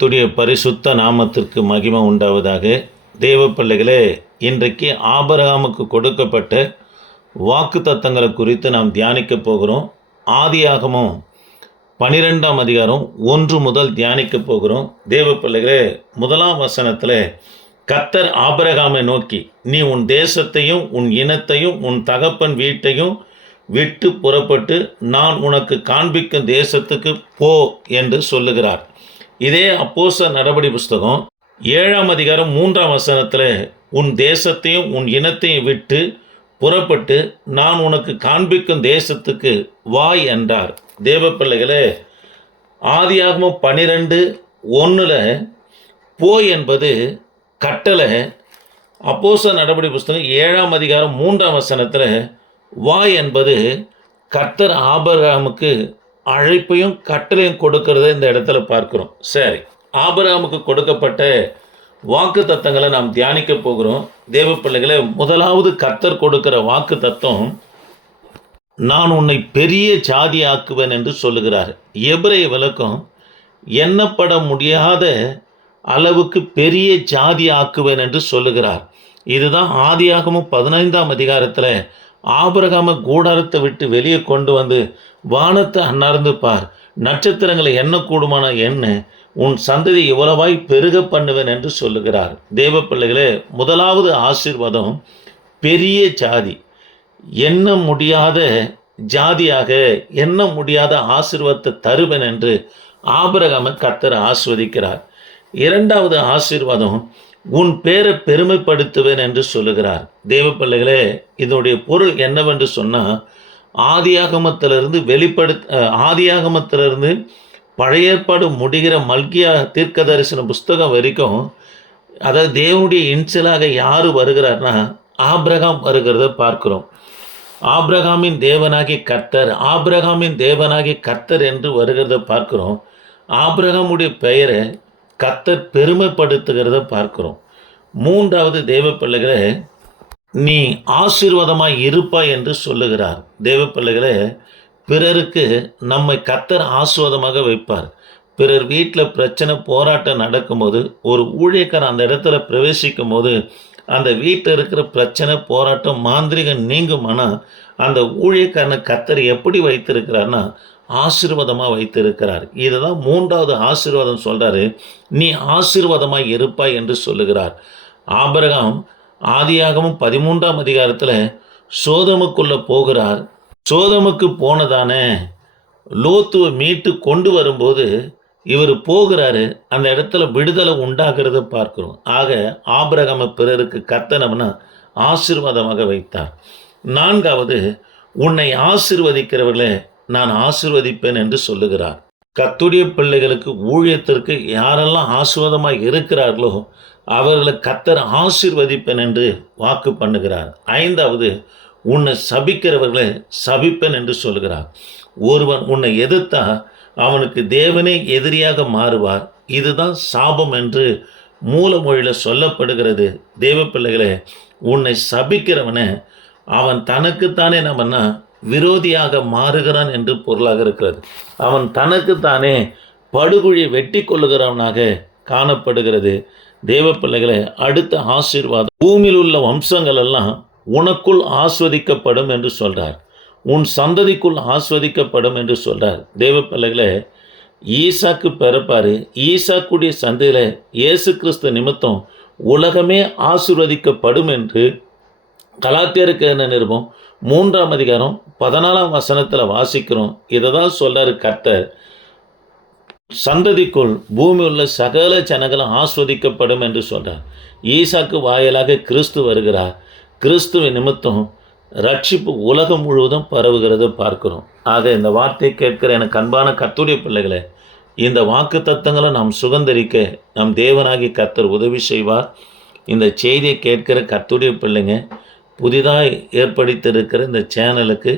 கர்த்தருடைய பரிசுத்த நாமத்திற்கு மகிமை உண்டாவதாக. தேவ பிள்ளைகளே, இன்றைக்கு ஆபிரகாமுக்கு கொடுக்கப்பட்ட வாக்குத்தத்தங்களை குறித்து நாம் தியானிக்க போகிறோம். ஆதியாகமம் 12ஆம் அதிகாரம் 1 முதல் தியானிக்க போகிறோம். தேவ பிள்ளைகளே, 1ஆம் வசனத்தில் கர்த்தர் ஆபிரகாமை நோக்கி, நீ உன் தேசத்தையும் உன் இனத்தையும் உன் தகப்பன் வீட்டையும் விட்டு புறப்பட்டு நான் உனக்கு காண்பிக்கும் தேசத்துக்கு போ என்று சொல்லுகிறார். இதே அப்போஸ்தலர் நடபடி புஸ்தகம் 7ஆம் அதிகாரம் 3ஆம் வசனத்தில் உன் தேசத்தையும் உன் இனத்தையும் விட்டு புறப்பட்டு நான் உனக்கு காண்பிக்கும் தேசத்துக்கு வாய் என்றார். தேவ பிள்ளைகளே, ஆதியாகமம் 12:1 போ என்பது கட்டளை. அப்போஸ்தலர் நடபடி புஸ்தகம் 7ஆம் அதிகாரம் 3ஆம் வசனத்தில் வாய் என்பது கர்த்தர் ஆபிரகாமுக்கு அழைப்பையும் கட்டளையும் கொடுக்கறத இந்த இடத்துல பார்க்குறோம். சரி, ஆபிரகாமுக்கு கொடுக்கப்பட்ட வாக்கு தத்தங்களை நாம் தியானிக்க போகிறோம். தேவ பிள்ளைகளை, முதலாவது கர்த்தர் கொடுக்கிற வாக்கு தத்தம், நான் உன்னை பெரிய ஜாதி ஆக்குவேன் என்று சொல்லுகிறார். எபிரேய விளக்கம், எண்ணப்பட முடியாத அளவுக்கு பெரிய ஜாதி ஆக்குவேன் என்று சொல்லுகிறார். இதுதான் ஆதியாகமம் 15ஆம் அதிகாரத்தில் ஆபிரகாமை கூடாரத்தை விட்டு வெளியே கொண்டு வந்து வானத்தை அண்ணார்ந்து பார், நட்சத்திரங்களை எண்ணக்கூடுமான எண்ண, உன் சந்ததி இவ்வளவாய் பெருக பண்ணுவேன் என்று சொல்லுகிறார். தேவ பிள்ளைகளே, முதலாவது ஆசீர்வாதம் பெரிய ஜாதி, எண்ண முடியாத ஜாதியாக, எண்ண முடியாத ஆசீர்வாதத்தை தருவேன் என்று ஆபிரகாமை கர்த்தர் ஆஸ்வதிக்கிறார். இரண்டாவது ஆசீர்வாதம், உன் பேரை பெருமைப்படுத்துவேன் என்று சொல்லுகிறார். தேவ பிள்ளைகளே, இதனுடைய பொருள் என்னவென்று சொன்னால், ஆதியாகமத்திலிருந்து பழைய ஏற்பாடு முடிகிற மல்கியா தீர்க்க தரிசன புஸ்தகம் வரைக்கும், அதாவது தேவனுடைய இன்சலாக யார் வருகிறார்னா ஆபிரகாம் வருகிறத பார்க்கிறோம். ஆபிரகாமின் தேவனாகி கர்த்தர், ஆபிரகாமின் தேவனாகி கர்த்தர் என்று வருகிறத பார்க்கிறோம். ஆபிரகாமுடைய பெயரை கர்த்தர் பெருமைப்படுத்துகிறத பார்க்கிறோம். மூன்றாவது தேவ பிள்ளைகளே, நீ ஆசீர்வாதமாய் இருப்பாய் என்று சொல்லுகிறார். தேவ பிள்ளைகளே, பிறருக்கு நம்மை கர்த்தர் ஆசீர்வாதமாக வைப்பார். பிறர் வீட்டில் பிரச்சனை போராட்டம் நடக்கும்போது, ஒரு ஊழியக்காரன் அந்த இடத்துல பிரவேசிக்கும் போது, அந்த வீட்டில் இருக்கிற பிரச்சனை போராட்டம் மாந்திரிகம் நீங்குமானா, அந்த ஊழியக்காரனை கர்த்தர் எப்படி வைத்திருக்கிறார்னா ஆசீர்வாதமாக வைத்திருக்கிறார். இதுதான் மூன்றாவது ஆசீர்வாதம் சொல்கிறாரு, நீ ஆசீர்வாதமாய் இருப்பாய் என்று சொல்லுகிறார். ஆபிரகாம் ஆதியாகமம் 13ஆம் அதிகாரத்தில் சோதமுக்குள்ளே போகிறார். சோதமுக்கு போனதானே லோத்துவை மீட்டு கொண்டு வரும்போது இவர் போகிறாரு. அந்த இடத்துல விடுதலை உண்டாகிறத பார்க்கிறோம். ஆக ஆபிரகாமை பிறருக்கு கர்த்தனம்னா ஆசீர்வாதமாக வைத்தார். நான்காவது, உன்னை ஆசீர்வதிக்கிறவர்களே நான் ஆசீர்வதிப்பேன் என்று சொல்லுகிறார். கர்த்தருடைய பிள்ளைகளுக்கு ஊழியத்திற்கு யாரெல்லாம் ஆசீர்வாதமாக இருக்கிறார்களோ அவர்களை கர்த்தர் ஆசீர்வதிப்பேன் என்று வாக்கு பண்ணுகிறார். ஐந்தாவது, உன்னை சபிக்கிறவர்களை சபிப்பேன் என்று சொல்கிறார். ஒருவன் உன்னை எதிர்த்தா அவனுக்கு தேவனே எதிரியாக மாறுவார். இதுதான் சாபம் என்று மூலமொழியில் சொல்லப்படுகிறது. தேவ பிள்ளைகளே, உன்னை சபிக்கிறவனை அவன் தனக்குத்தானே நம்மன்னா விரோதியாக மாறுகிறான் என்று பொருளாக இருக்கிறது. அவன் தனக்குத்தானே படுகுழி வெட்டி கொள்ளுகிறவனாக காணப்படுகிறது. தேவ பிள்ளைகளை, அடுத்த ஆசீர்வாதம், பூமியில் உள்ள வம்சங்கள் எல்லாம் உனக்குள் ஆஸ்வதிக்கப்படும் என்று சொல்கிறார். உன் சந்ததிக்குள் ஆஸ்வதிக்கப்படும் என்று சொல்கிறார். தேவ பிள்ளைகளை, ஈசாக்கு பிறப்பார். ஈசாக்குடைய சந்தையில் இயேசு கிறிஸ்து நிமித்தம் உலகமே ஆசீர்வதிக்கப்படும் என்று கலாத்தியருக்கு என்ன நிருபம் 3ஆம் அதிகாரம் 14ஆம் வசனத்தில் வாசிக்கிறோம். இதை தான் சொல்கிறார் கர்த்தர், சந்ததிக்குள் பூமி உள்ள சகல ஜனங்களும் ஆஸ்வதிக்கப்படும் என்று சொல்கிறார். ஈசாக்கு வாயிலாக கிறிஸ்து வருகிறார். கிறிஸ்துவின் நிமித்தம் ரட்சிப்பு உலகம் முழுவதும் பரவுகிறத பார்க்கிறோம். ஆக இந்த வார்த்தையை கேட்கிற எனக்கு அன்பான கர்த்தருடைய பிள்ளைகளை, இந்த வாக்கு தத்தங்களை நாம் சுதந்தரிக்க நம் தேவனாகி கர்த்தர் உதவி செய்வார். இந்த செய்தியை கேட்கிற கர்த்தருடைய பிள்ளைங்க, புதிதாக ஏற்படுத்தியிருக்கிற இந்த சேனலுக்கு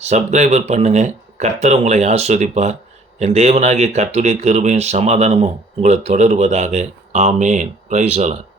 சப்ஸ்கிரைபர் பண்ணுங்கள். கர்த்தர் உங்களை ஆஸ்வதிப்பார். என் தேவனாகிய கர்த்தருடைய கிருபையும் சமாதானமும் உங்களை தொடருவதாக. ஆமேன். Praise the Lord.